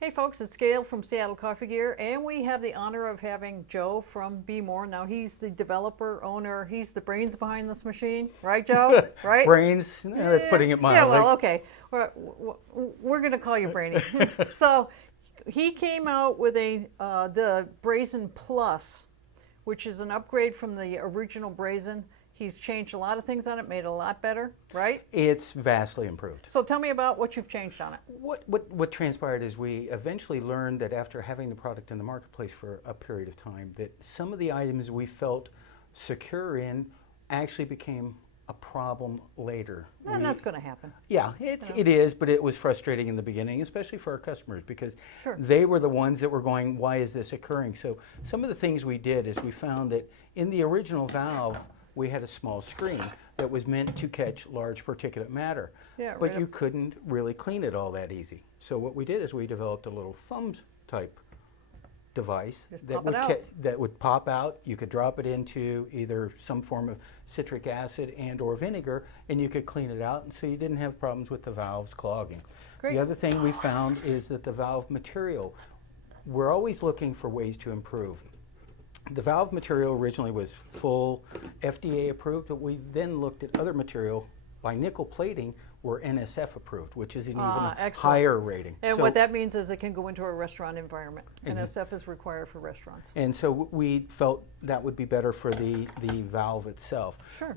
Hey folks, it's Gail from Seattle Coffee Gear, and we have the honor of having Joe from Behmor. Now he's the developer, owner, he's the brains behind this machine, right Joe? Right? Brains, that's putting it mildly. Yeah, well, okay. We're going to call you Brainy. So he came out with the Brazen Plus, which is an upgrade from the original Brazen. He's changed a lot of things on it, made it a lot better, right? It's vastly improved. So tell me about what you've changed on it. What transpired is we eventually learned that after having the product in the marketplace for a period of time, that some of the items we felt secure in actually became a problem later. And that's going to happen. Yeah, it is, but it was frustrating in the beginning, especially for our customers, because Sure. they were the ones that were going, why is this occurring? So some of the things we did is we found that in the original valve, we had a small screen that was meant to catch large particulate matter. Yeah, but right you couldn't really clean it all that easy. So what we did is we developed a little thumb type device that would pop out. You could drop it into either some form of citric acid and or vinegar, and you could clean it out, and so you didn't have problems with the valves clogging. Great. The other thing we found is that the valve material, we're always looking for ways to improve. The valve material originally was full FDA approved, but we then looked at other material by nickel plating were NSF approved, which is an even higher rating. And what that means is it can go into a restaurant environment. NSF is required for restaurants. And so we felt that would be better for the valve itself. Sure.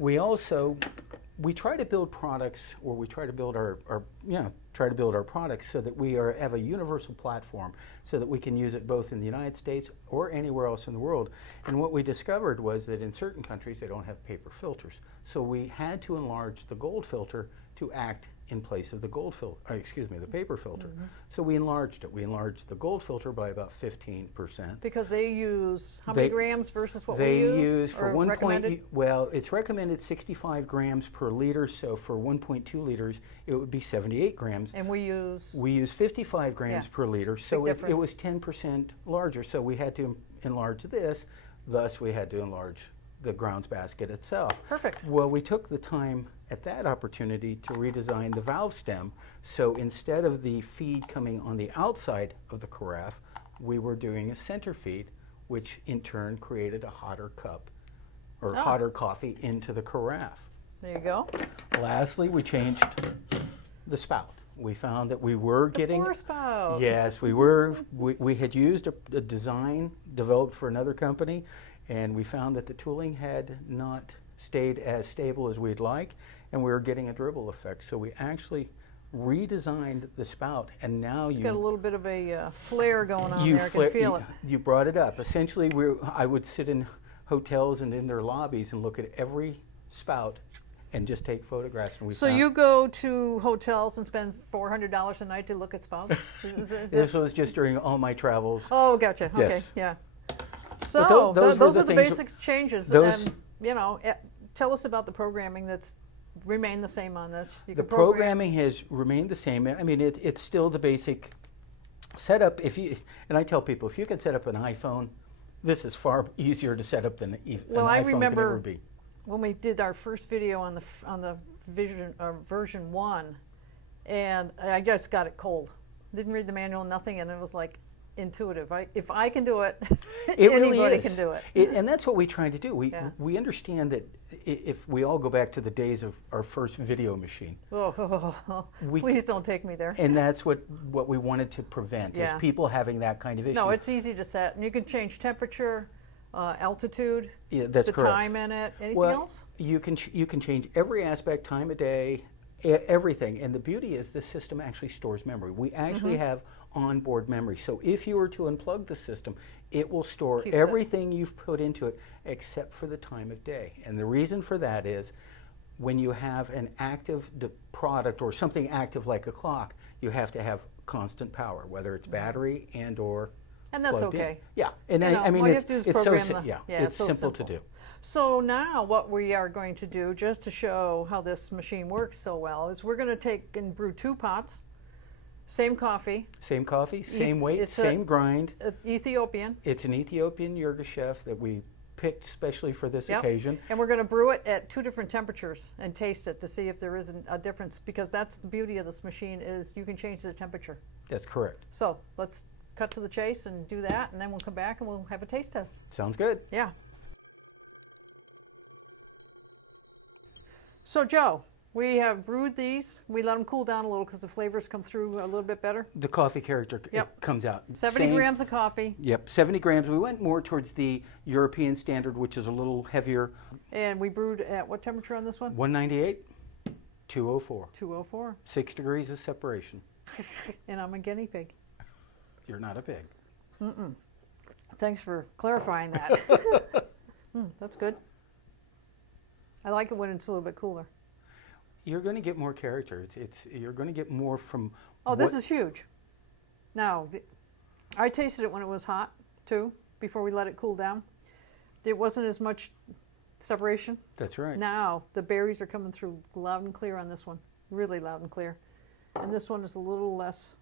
We try to build products, or we try to build our products so that we have a universal platform, so that we can use it both in the United States or anywhere else in the world. And what we discovered was that in certain countries they don't have paper filters, so we had to enlarge the gold filter to act in place of the the paper filter. Mm-hmm. So we enlarged it. We enlarged the gold filter by about 15%. Because they use how many grams versus what we They use? use for one recommended? well, it's recommended 65 grams per liter. So for 1.2 liters, it would be 78 grams. And we use 55 grams per liter. So it was 10% larger. So we had to enlarge this. Thus, we had to enlarge the grounds basket itself. Perfect. Well, we took the time at that opportunity to redesign the valve stem. So instead of the feed coming on the outside of the carafe, we were doing a center feed, which in turn created a hotter cup or hotter coffee into the carafe. There you go. Lastly, we changed the spout. We found that we were getting Pour spout. Yes, we were. We had used a design developed for another company, and we found that the tooling had not stayed as stable as we'd like, and we were getting a dribble effect. So we actually redesigned the spout, and now It's got a little bit of a flare going on there. I can feel it. You brought it up. Essentially, I would sit in hotels and in their lobbies and look at every spout and just take photographs. And So you go to hotels and spend $400 a night to look at spouts? This was just during all my travels. Oh, gotcha. Okay, Yes. yeah. So those are the basic changes. And, tell us about the programming that's remained the same on this. You The can program. programming has remained the same. I mean, it's still the basic setup. And I tell people, if you can set up an iPhone, this is far easier to set up than an iPhone can ever be. When we did our first video on the version 1, and I just got it cold. Didn't read the manual, nothing, and it was like intuitive. If I can do it, anybody can do it. And that's what we try to do. We understand that if we all go back to the days of our first video machine. Please don't take me there. And that's what we wanted to prevent, is people having that kind of issue. No, it's easy to set, and you can change temperature, altitude, that's the correct. time in it. Anything else? You can change every aspect, time of day, everything. And the beauty is this system actually stores memory. We actually have onboard memory. So if you were to unplug the system, it will store everything you've put into it except for the time of day. And the reason for that is when you have an active product or something active like a clock, you have to have constant power, whether it's battery and or and that's plugged in. okay. Yeah, and I mean, it's so simple to do. So now what we are going to do, just to show how this machine works so well, is we're going to take and brew 2 pots, same coffee. Same coffee, same weight, same grind. Ethiopian. It's an Ethiopian Yirgacheffe that we picked especially for this Yep. occasion. And we're going to brew it at 2 different temperatures and taste it to see if there isn't a difference, because that's the beauty of this machine, is you can change the temperature. That's correct. So let's cut to the chase and do that, and then we'll come back and we'll have a taste test. Sounds good. Yeah. So Joe, we have brewed these. We let them cool down a little because the flavors come through a little bit better. The coffee character Yep. comes out. 70 Same- grams of coffee, Yep, 70 grams. We went more towards the European standard, which is a little heavier. and we brewed at what temperature on this one? 198, 204. 204. 6 degrees of separation. And I'm a guinea pig. You're not a pig. Thanks for clarifying that. That's good. I like it when it's a little bit cooler. You're going to get more character. You're going to get more from. Oh, this what- is huge. Now, I tasted it when it was hot, too, before we let it cool down. There wasn't as much separation. That's right. Now, the berries are coming through loud and clear on this one. Really loud and clear. And this one is a little less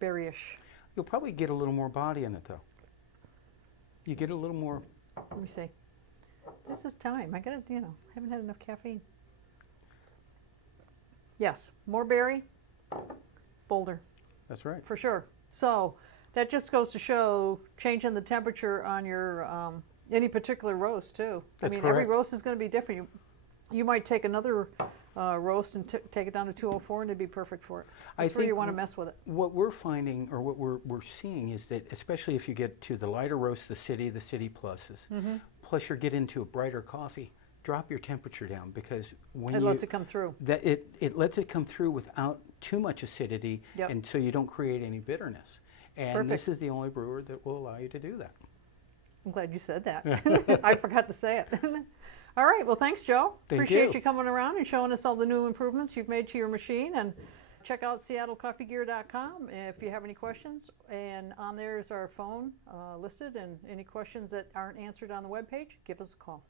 berryish. You'll probably get a little more body in it, though. You get a little more. Let me see. This is time. I gotta, haven't had enough caffeine. Yes, more berry, bolder, That's right. for sure. So that just goes to show changing the temperature on your any particular roast too. That's I mean, every correct. roast is going to be different. You might take another roast and take it down to 204, and it'd be perfect for it. That's where think you want to mess with it. What we're finding, or what we're seeing, is that especially if you get to the lighter roast, the city pluses, Mm-hmm. plus you get into a brighter coffee, drop your temperature down, because when It you lets it come through. that it lets it come through without too much acidity, Yep. and so you don't create any bitterness. And Perfect. this is the only brewer that will allow you to do that. I'm glad you said that. I forgot to say it. All right. Well, thanks, Joe. Thank Appreciate you. you coming around and showing us all the new improvements you've made to your machine. And check out seattlecoffeegear.com if you have any questions. And on there is our phone listed. And any questions that aren't answered on the webpage, give us a call.